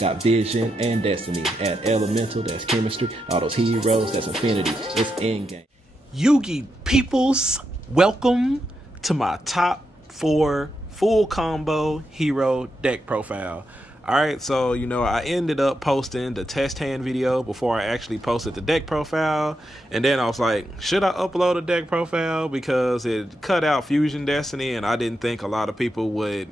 Got vision and destiny. Add elemental, that's chemistry. All those heroes, that's infinity. It's endgame. Yugi peoples, welcome to my top 4 full combo hero deck profile. Alright, so I ended up posting the test hand video before I actually posted the deck profile, and then I was like, should I upload a deck profile, because it cut out Fusion Destiny and I didn't think a lot of people would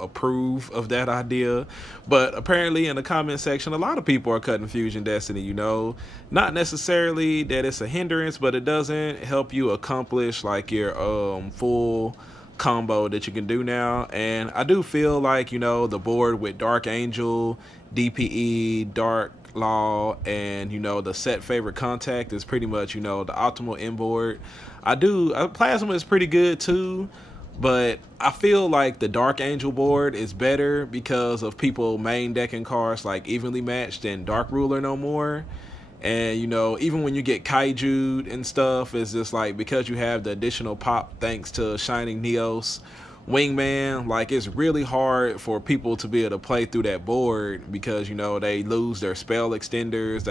approve of that idea. But apparently in the comment section a lot of people are cutting Fusion Destiny. Not necessarily that it's a hindrance, but it doesn't help you accomplish like your full combo that you can do now. And I do feel like the board with Dark Angel, DPE, Dark Law, and the set favorite contact is pretty much the optimal end board. Plasma is pretty good too, but I feel like the Dark Angel board is better because of people main decking cards like Evenly Matched and Dark Ruler no more. And even when you get Kaiju and stuff, it's just like, because you have the additional pop thanks to Shining Neos, Wingman, like it's really hard for people to be able to play through that board, because they lose their spell extenders,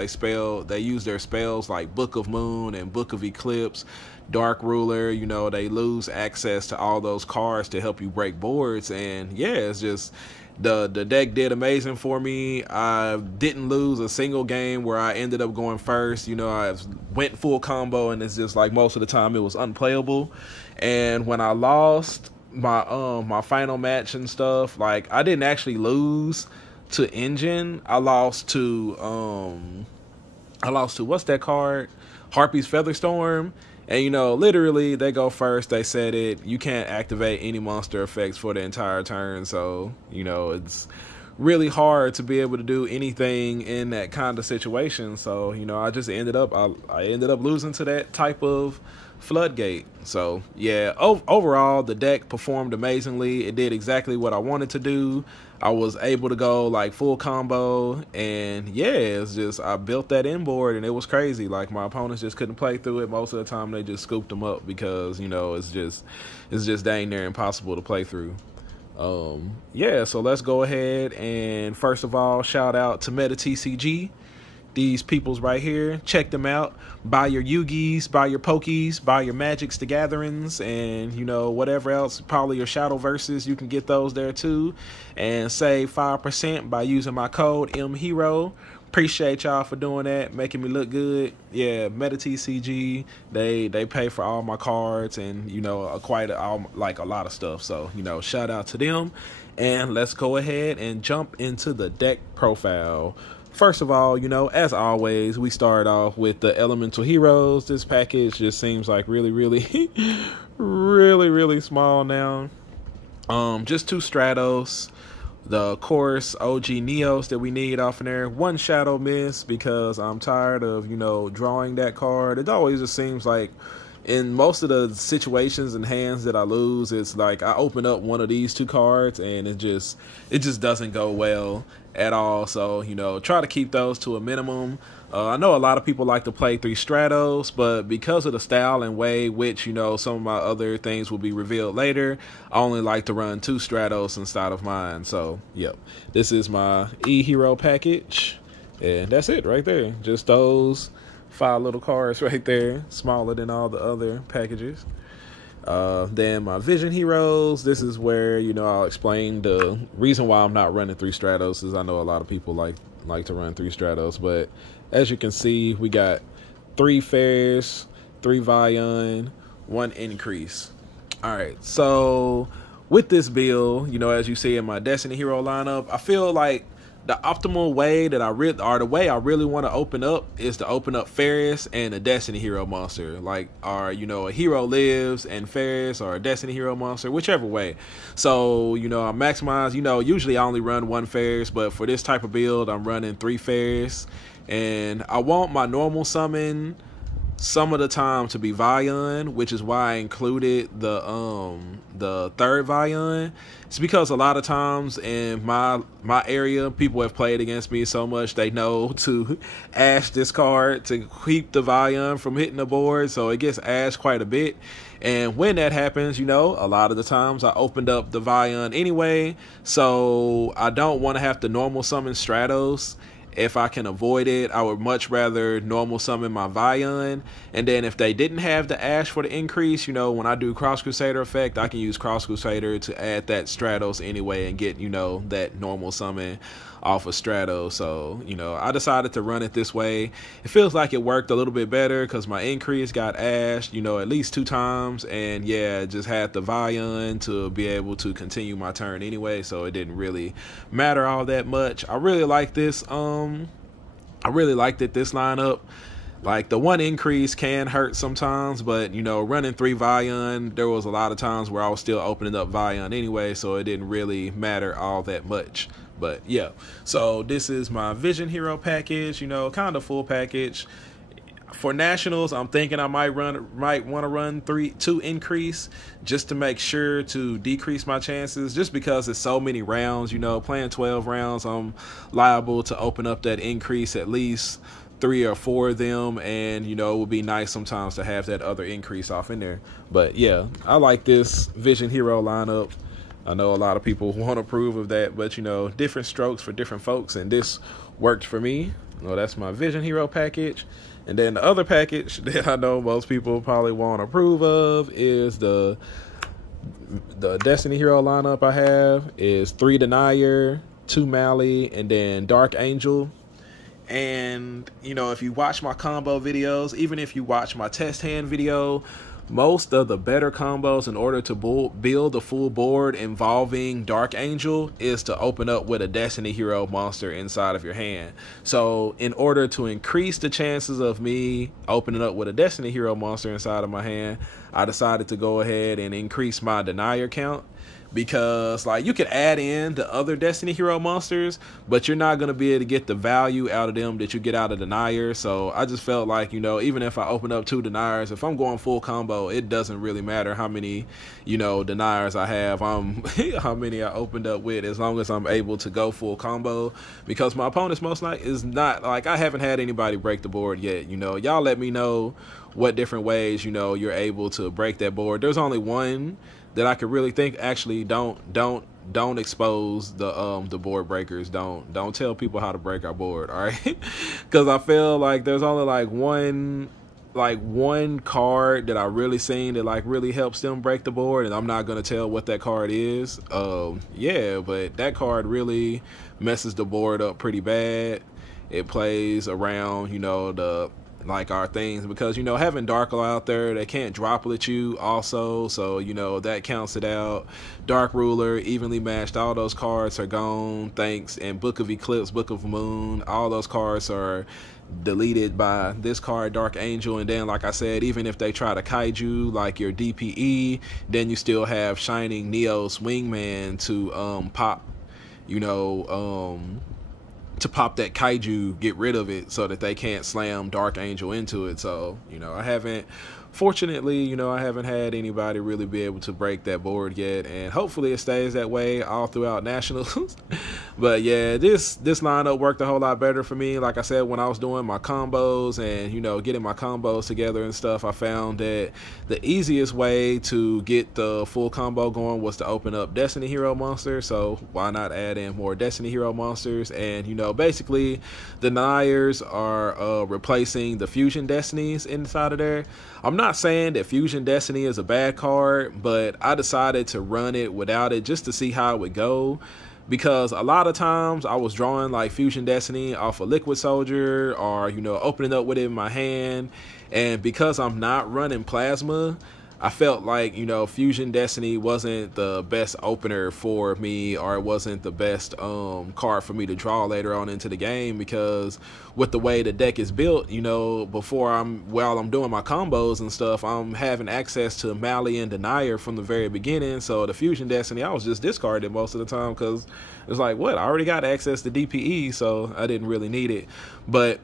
they use their spells like Book of Moon and Book of Eclipse, Dark Ruler, they lose access to all those cards to help you break boards. And yeah, it's just the deck did amazing for me. I didn't lose a single game where I ended up going first. I went full combo, and it's just like most of the time it was unplayable. And when I lost my final match and stuff, like I didn't actually lose to Engine. I lost to what's that card? Harpy's Featherstorm. And literally they go first, they said it, you can't activate any monster effects for the entire turn. So it's really hard to be able to do anything in that kind of situation. So I just ended up losing to that type of floodgate. So yeah, overall the deck performed amazingly. It did exactly what I wanted to do. I was able to go like full combo, and yeah, it's just, I built that inboard and it was crazy. Like my opponents just couldn't play through it. Most of the time they just scooped them up, because it's just dang near impossible to play through. Yeah, so let's go ahead and first of all shout out to Meta TCG. These peoples right here, check them out. Buy your Yugis, buy your Pokies, buy your Magics the Gatherings, and whatever else, probably your Shadow Verses, you can get those there too. And save 5% by using my code MHERO. Appreciate y'all for doing that, making me look good. Yeah, Meta TCG, they pay for all my cards and quite a lot of stuff. So shout out to them. And let's go ahead and jump into the deck profile. First of all, as always, we start off with the elemental heroes. This package just seems like really really small now. Just 2 Stratos, the of course OG Neos that we need off in there, 1 Shadow Mist, because I'm tired of drawing that card. It always just seems like in most of the situations and hands that I lose, it's like I open up one of these 2 cards and it just doesn't go well at all. So try to keep those to a minimum. I know a lot of people like to play 3 Stratos, but because of the style and way which some of my other things will be revealed later, I only like to run 2 Stratos inside of mine. So yep, this is my E-Hero package, and that's it right there. Just those 5 little cards right there, smaller than all the other packages. Then my Vision Heroes, this is where I'll explain the reason why I'm not running 3 Stratos, is I know a lot of people like to run 3 Stratos, but as you can see, we got 3 Fairs, 3 Vion, 1 Increase. Alright, so with this build, as you see in my Destiny Hero lineup, I feel like the optimal way that the way I really want to open up is to open up Ferris and a Destiny Hero monster, like a Hero Lives and Ferris, or a Destiny Hero monster, whichever way. So I maximize, usually I only run 1 Ferris, but for this type of build I'm running 3 Ferris. And I want my normal summon some of the time to be Vion, which is why I included the third Vion. It's because a lot of times in my area, people have played against me so much they know to ash this card to keep the Vion from hitting the board, so it gets ashed quite a bit. And when that happens, you know, a lot of the times I opened up the Vion anyway, so I don't want to have to normal summon Stratos. If I can avoid it, I would much rather normal summon my Vion. And then if they didn't have the Ash for the increase, you know, when I do Cross Crusader effect, I can use Cross Crusader to add that Stratos anyway and get, you know, that normal summon off of Stratos. So, you know, I decided to run it this way. It feels like it worked a little bit better because my increase got ashed, you know, at least 2 times. And yeah, just had the Vion to be able to continue my turn anyway. So it didn't really matter all that much. I really like this. I really liked it, this lineup. Like, the 1 increase can hurt sometimes, but, you know, running 3 Vion, there was a lot of times where I was still opening up Vion anyway, so it didn't really matter all that much. But, yeah. So, this is my Vision Hero package, you know, kind of full package. For Nationals, I'm thinking I might want to run 2 increase just to make sure to decrease my chances, just because it's so many rounds, you know, playing 12 rounds, I'm liable to open up that increase at least 3 or 4 of them, and you know, it would be nice sometimes to have that other increase off in there. But yeah, I like this Vision Hero lineup. I know a lot of people won't approve of that, but you know, different strokes for different folks, and this worked for me. Well, that's my Vision Hero package. And then the other package that I know most people probably won't approve of is the Destiny Hero lineup I have is 3 Denier, 2 Mally, and then Dark Angel. And, you know, if you watch my combo videos, even if you watch my test hand video, most of the better combos in order to build a full board involving Dark Angel is to open up with a Destiny Hero monster inside of your hand. So in order to increase the chances of me opening up with a Destiny Hero monster inside of my hand, I decided to go ahead and increase my Denier count. Because, like, you can add in the other Destiny Hero monsters, but you're not going to be able to get the value out of them that you get out of Denier. So I just felt like, you know, even if I open up 2 Deniers, if I'm going full combo, it doesn't really matter how many, you know, Deniers I have, how many I opened up with, as long as I'm able to go full combo. Because my opponent's most likely is not, like, I haven't had anybody break the board yet. You know, y'all let me know what different ways, you know, you're able to break that board. There's only one that I could really think. Actually, don't expose the board breakers. Don't tell people how to break our board, all right? Because I feel like there's only like one card that I really seen that like really helps them break the board, and I'm not gonna tell what that card is. Yeah, but that card really messes the board up pretty bad. It plays around, you know, our things, because, you know, having Darkle out there, they can't droplet you also, so, you know, that counts it out. Dark Ruler, evenly matched, all those cards are gone, thanks. And Book of Eclipse, Book of Moon, all those cards are deleted by this card, Dark Angel. And then, like I said, even if they try to kaiju like your DPE, then you still have Shining Neos Wingman to pop, you know, to pop that kaiju, get rid of it so that they can't slam Dark Angel into it. So, you know, fortunately, you know, I haven't had anybody really be able to break that board yet, and hopefully it stays that way all throughout Nationals. But yeah, this lineup worked a whole lot better for me. Like I said, when I was doing my combos and, you know, getting my combos together and stuff, I found that the easiest way to get the full combo going was to open up Destiny Hero monsters. So why not add in more Destiny Hero monsters? And, you know, basically the Deniers are replacing the Fusion Destinies inside of there. I'm not saying that Fusion Destiny is a bad card, but I decided to run it without it just to see how it would go. Because a lot of times I was drawing like Fusion Destiny off a Liquid Soldier, or, you know, opening up with it in my hand. And because I'm not running Plasma, I felt like, you know, Fusion Destiny wasn't the best opener for me, or it wasn't the best card for me to draw later on into the game, because with the way the deck is built, you know, while I'm doing my combos and stuff, I'm having access to Mally and Denier from the very beginning. So the Fusion Destiny, I was just discarding most of the time, because it's like, what, I already got access to DPE, so I didn't really need it. But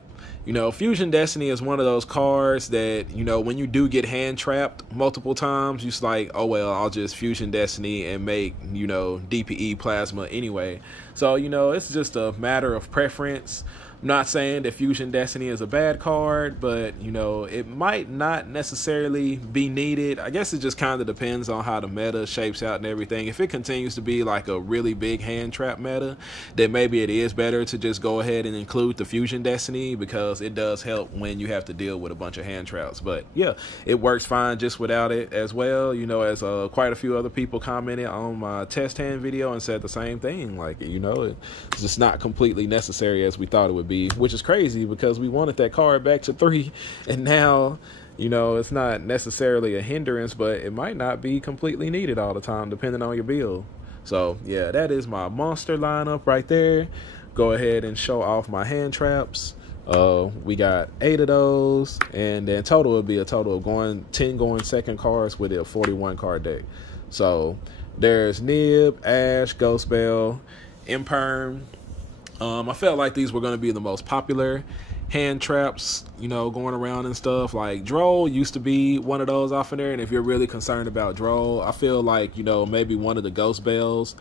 You know, Fusion Destiny is one of those cards that, you know, when you do get hand trapped multiple times, you're just like, oh, well, I'll just Fusion Destiny and make, you know, DPE Plasma anyway. So, you know, it's just a matter of preference. I'm not saying that Fusion Destiny is a bad card, but, you know, it might not necessarily be needed. I guess it just kind of depends on how the meta shapes out and everything. If it continues to be like a really big hand trap meta, then maybe it is better to just go ahead and include the Fusion Destiny, because it does help when you have to deal with a bunch of hand traps. But yeah, it works fine just without it as well. You know, as quite a few other people commented on my test hand video and said the same thing. Like, you know, it's just not completely necessary as we thought it would be, which is crazy because we wanted that card back to 3, and now, you know, it's not necessarily a hindrance, but it might not be completely needed all the time depending on your build. So yeah, that is my monster lineup right there. Go ahead and show off my hand traps. We got 8 of those, and then total would be a total of 10 going second cards with a 41 card deck. So there's Nib, Ash, Ghost Bell, Imperm. I felt like these were going to be the most popular hand traps, you know, going around and stuff. Like Droll used to be one of those off in there, and if you're really concerned about Droll, I feel like, you know, maybe one of the Ghost Bells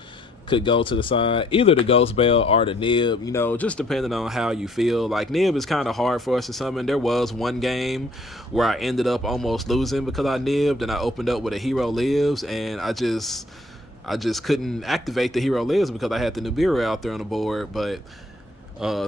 could go to the side, either the Ghost Bell or the Nib, you know, just depending on how you feel. Like Nib is kind of hard for us to summon. There was one game where I ended up almost losing because I nibbed and I opened up with a Hero Lives, and I just couldn't activate the Hero Lives because I had the Nibiru out there on the board. But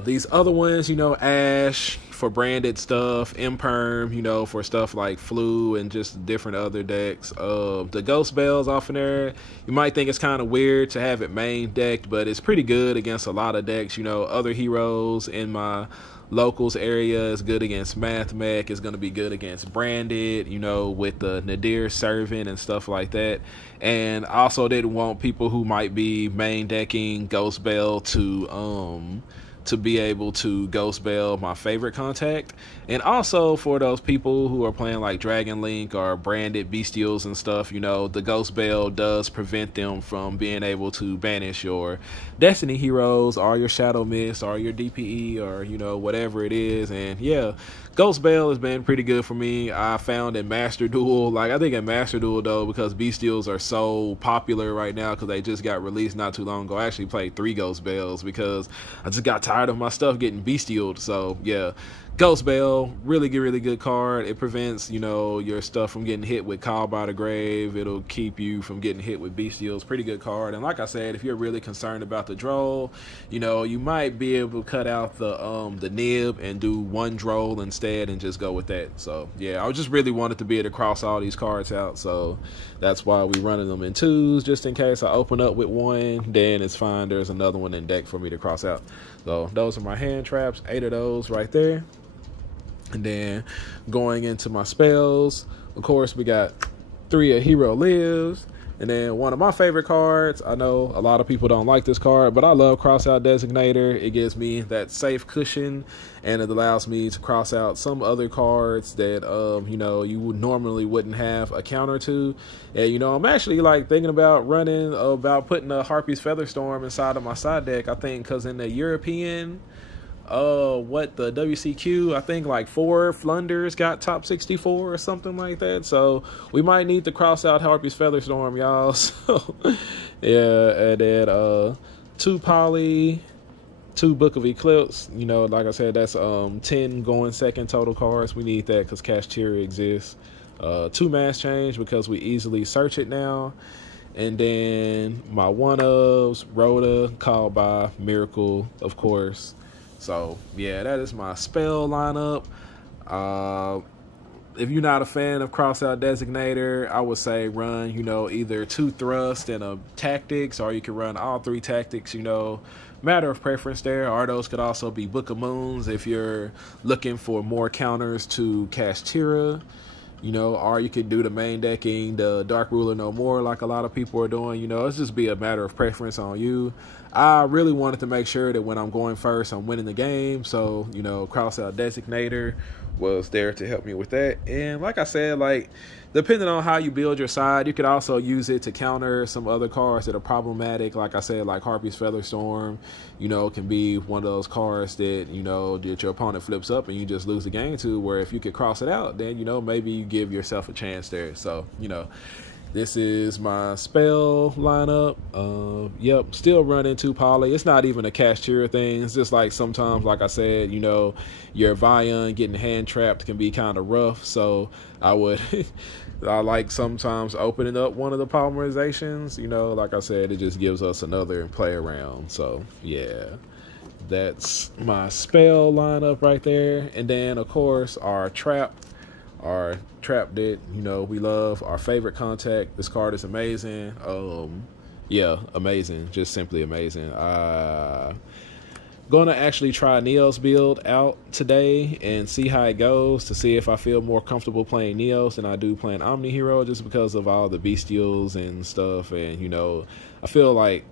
these other ones, you know, Ash for branded stuff, Imperm, you know, for stuff like Flu and just different other decks. The Ghost Bells off in there, you might think it's kind of weird to have it main decked, but it's pretty good against a lot of decks. You know, other heroes in my locals area is good against Math Mech, is going to be good against branded, you know, with the Nadir Servant and stuff like that. And I also didn't want people who might be main decking Ghost Bell to be able to Ghost Bell my favorite contact. And also for those people who are playing like Dragon Link or branded bestials and stuff, you know, the Ghost Bell does prevent them from being able to banish your Destiny heroes or your Shadow Mist or your DPE or, you know, whatever it is. And yeah, Ghost Bell has been pretty good for me. I found in Master Duel, like I think in Master Duel though, because bestials are so popular right now because they just got released not too long ago, I actually played 3 Ghost Bells because I just got tired of my stuff getting bestialed. So yeah, Ghost Bell, really good card. It prevents, you know, your stuff from getting hit with Call by the Grave. It'll keep you from getting hit with bestials. Pretty good card. And like I said, if you're really concerned about the Droll, you know, you might be able to cut out the Nib and do 1 Droll instead and just go with that. So yeah, I just really wanted to be able to cross all these cards out. So that's why we running them in 2s, just in case I open up with 1, then it's fine. There's another one in deck for me to cross out. So those are my hand traps, 8 of those right there. And then going into my spells, of course, we got 3 of Hero Lives. And then one of my favorite cards, I know a lot of people don't like this card, but I love Crossout Designator. It gives me that safe cushion, and it allows me to cross out some other cards that, you know, you would normally wouldn't have a counter to. And, you know, I'm actually like thinking about putting a Harpy's Featherstorm inside of my side deck, I think, because in the European, the WCQ, I think like 4 Flunders got top 64 or something like that. So we might need to cross out Harpy's Featherstorm, y'all. So yeah, and then 2 Poly, 2 Book of Eclipse. You know, like I said, that's 10 going second total cards. We need that because Kashtira exists. 2 Mass Change because we easily search it now. And then my 1-ofs, Rhoda, Called by, Miracle, of course. So yeah, that is my spell lineup. If you're not a fan of Crossout Designator, I would say run, you know, either 2 Thrust and a Tactics, or you can run all 3 Tactics, you know, matter of preference there. Or those could also be Book of Moons if you're looking for more counters to Kashtira. You know, or you could do the main decking, the Dark Ruler No More, like a lot of people are doing. You know, it's just be a matter of preference on you. I really wanted to make sure that when I'm going first, I'm winning the game. So, you know, Crossout Designator was there to help me with that. And like I said, like, depending on how you build your side, you could also use it to counter some other cards that are problematic. Like I said, like Harpy's Featherstorm, you know, can be one of those cards that, you know, that your opponent flips up and you just lose the game to, where if you could cross it out, then, you know, maybe you give yourself a chance there. So, you know, this is my spell lineup. Yep, still running 2 poly. It's not even a cashier thing. It's just like sometimes, like I said, you know, your Vion getting hand trapped can be kind of rough. So I would, I like sometimes opening up one of the polymerizations. You know, like I said, it just gives us another play around. So yeah, that's my spell lineup right there. And then of course our trap that, you know, we love, our favorite contact. This card is amazing. Yeah, amazing, just simply amazing. Gonna actually try Neos build out today and see how it goes, to see if I feel more comfortable playing Neos than I do playing Omni Hero, just because of all the bestials and stuff. And, you know, I feel like,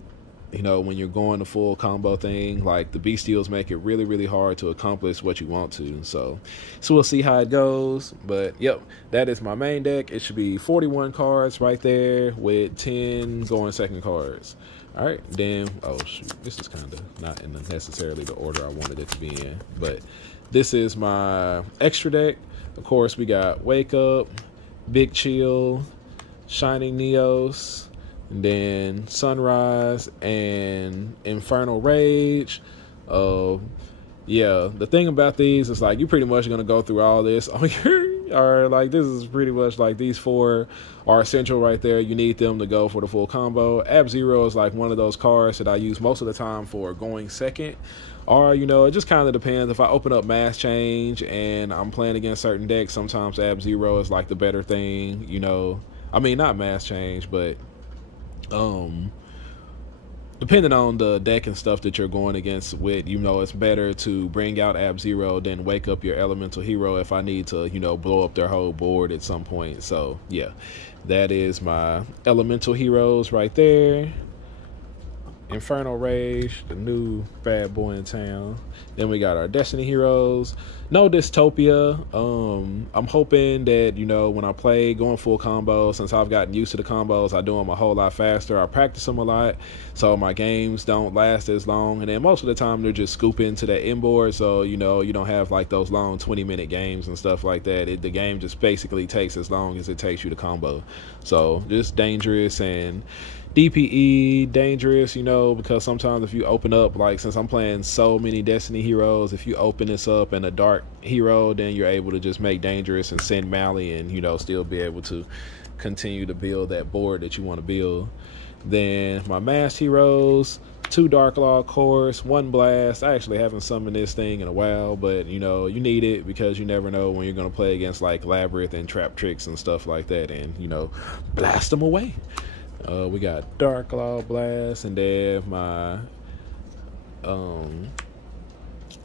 you know, when you're going the full combo thing, like the bestials make it really, really hard to accomplish what you want to. So we'll see how it goes. But yep, that is my main deck. It should be 41 cards right there with 10 going second cards. All right, then, oh shoot, this is kind of not in necessarily the order I wanted it to be in, but this is my extra deck. Of course, we got Wake Up, Big Chill, Shining Neos, and then Sunrise and Infernal Rage. Yeah, the thing about these is, like, you're pretty much going to go through all this on or like, this is pretty much like, these 4 are essential right there. You need them to go for the full combo. Ab-Zero is like one of those cards that I use most of the time for going second. Or, you know, it just kind of depends. If I open up Mass Change and I'm playing against certain decks, sometimes Ab-Zero is like the better thing, you know. I mean, not Mass Change, but depending on the deck and stuff that you're going against with, you know, it's better to bring out Ab-Zero than Wake Up your elemental hero if I need to, you know, blow up their whole board at some point. So yeah, that is my elemental heroes right there. Infernal Rage, the new bad boy in town. Then we got our Destiny heroes. No Dystopia. I'm hoping that, you know, when I play going full combos, since I've gotten used to the combos, I do them a whole lot faster. I practice them a lot, so my games don't last as long. And then most of the time they're just scooping to that inboard, so, you know, you don't have like those long 20-minute games and stuff like that. The game just basically takes as long as it takes you to combo. So just dangerous and DPE, dangerous, you know, because sometimes if you open up, like, since I'm playing so many Destiny heroes, if you open this up in a dark hero, then you're able to just make dangerous and send Mally and, you know, still be able to continue to build that board that you want to build. Then my masked heroes, 2 Dark Law cores, 1 blast. I actually haven't summoned this thing in a while, but, you know, you need it because you never know when you're going to play against like Labyrinth and Trap Tricks and stuff like that, and, you know, blast them away. We got Dark Law Blast, and then my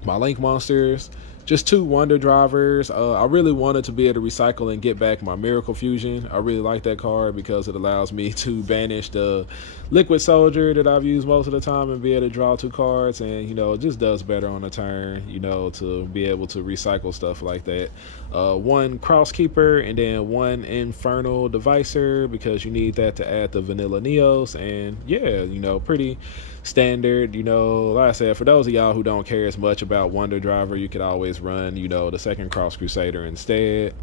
my Link monsters, just 2 Wonder Drivers. I really wanted to be able to recycle and get back my Miracle Fusion. I really like that card because it allows me to banish the Liquid Soldier that I've used most of the time and be able to draw 2 cards, and, you know, it just does better on the turn, you know, to be able to recycle stuff like that. 1 Crosskeeper, and then 1 Infernal Devicer, because you need that to add the vanilla Neos. And yeah, you know, pretty standard. You know, like I said, for those of y'all who don't care as much about Wonder Driver, you could always run, you know, the 2nd Cross Crusader instead.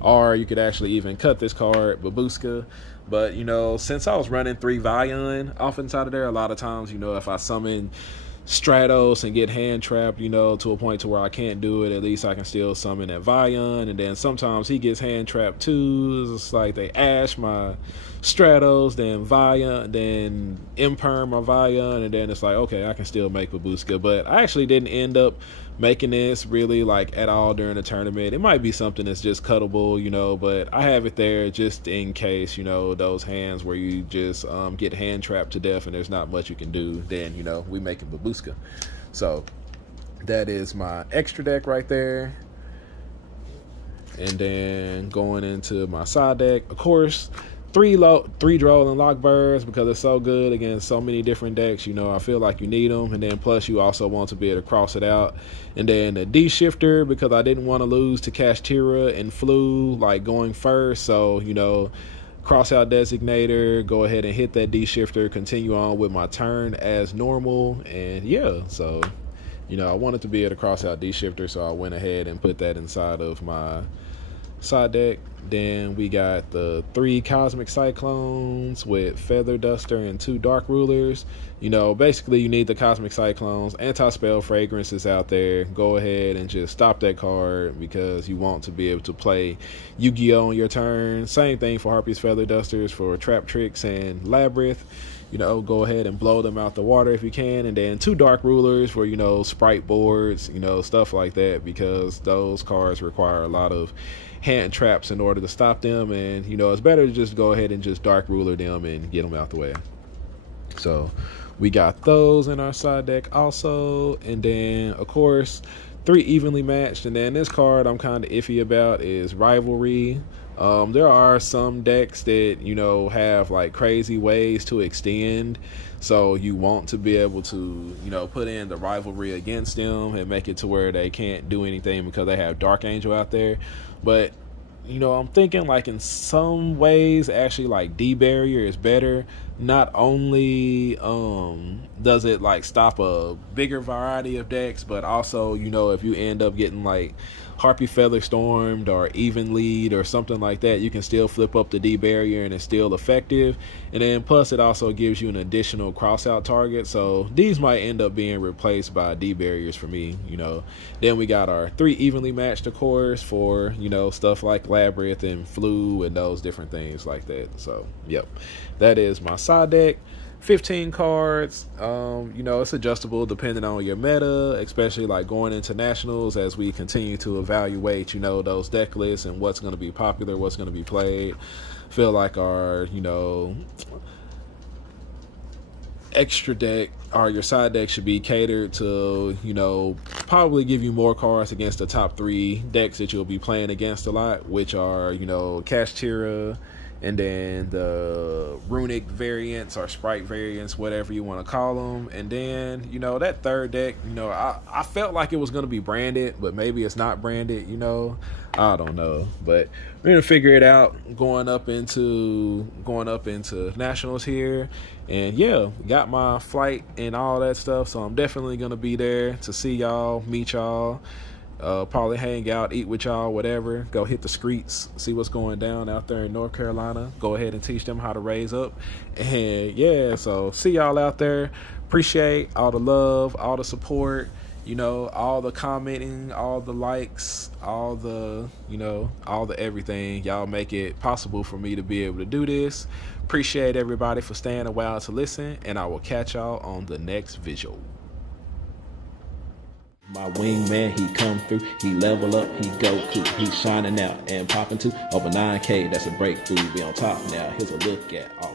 Or you could actually even cut this card, Babushka. But, you know, since I was running 3 Vion off inside of there, a lot of times, you know, if I summon Stratos and get hand trapped, you know, to a point to where I can't do it, at least I can still summon that Vion. And then sometimes he gets hand trapped too. It's like they ash my Stratos, then Vion, then Imperm or Vion, and then it's like, okay, I can still make Babushka. But I actually didn't end up making this really like at all during the tournament. It might be something that's just cuttable, you know, but I have it there just in case, you know, those hands where you just get hand trapped to death and there's not much you can do, then, you know, we making Babushka. So that is my extra deck right there. And then going into my side deck, of course, three droll and lock birds because it's so good against so many different decks. You know, I feel like you need them, and then plus you also want to be able to cross it out. And then the D shifter because I didn't want to lose to Kashtira and Flu like going first, so you know, cross out designator, go ahead and hit that D shifter, continue on with my turn as normal. And yeah, so you know, I wanted to be able to cross out D shifter, so I went ahead and put that inside of my side deck. Then we got the 3 Cosmic Cyclones with Feather Duster and 2 Dark Rulers. You know, basically you need the Cosmic Cyclones. Anti-Spell Fragrance is out there. Go ahead and just stop that card because you want to be able to play Yu-Gi-Oh on your turn. Same thing for Harpy's Feather Dusters for Trap Tricks and Labyrinth. You know, go ahead and blow them out the water if you can. And then 2 Dark Rulers for, you know, Sprite boards, you know, stuff like that, because those cards require a lot of hand traps in order to stop them. And, you know, it's better to just go ahead and just Dark Ruler them and get them out the way. So we got those in our side deck also. And then, of course, 3 evenly matched. And then this card I'm kind of iffy about is Rivalry. There are some decks that, you know, have like crazy ways to extend, so you want to be able to, you know, put in the Rivalry against them and make it to where they can't do anything because they have Dark Angel out there. But, you know, I'm thinking like in some ways actually like D Barrier is better. Not only does it like stop a bigger variety of decks, but also, you know, if you end up getting like Harpy Feather Stormed or Even Lead or something like that, you can still flip up the D Barrier and it's still effective. And then plus it also gives you an additional crossout target, so these might end up being replaced by D Barriers for me, you know. Then we got our 3 evenly matched, of course, for, you know, stuff like Labyrinth and Flu and those different things like that. So yep, that is my side deck. 15 cards. You know, it's adjustable depending on your meta, especially like going into nationals as we continue to evaluate, you know, those deck lists and what's going to be popular, what's going to be played. Feel like our, you know, extra deck or your side deck should be catered to, you know, probably give you more cards against the top 3 decks that you'll be playing against a lot, which are, you know, Kashtira, and then the runic variants or sprite variants, whatever you want to call them. And then, you know, that third deck, you know, I felt like it was going to be branded, but maybe it's not branded, you know. I don't know, but we're gonna figure it out going up into nationals here. And yeah, got my flight and all that stuff, so I'm definitely gonna be there to see y'all, meet y'all, probably hang out, eat with y'all, whatever. Go hit the streets, see what's going down out there in North Carolina. Go ahead and teach them how to raise up. And yeah, so see y'all out there. Appreciate all the love, all the support, you know, all the commenting, all the likes, all the, you know, all the everything. Y'all make it possible for me to be able to do this. Appreciate everybody for staying a while to listen, and I will catch y'all on the next visual. My wingman, he come through, he level up, he go cool, he's shining out and popping to over 9K, that's a breakthrough, be on top now, here's a look at all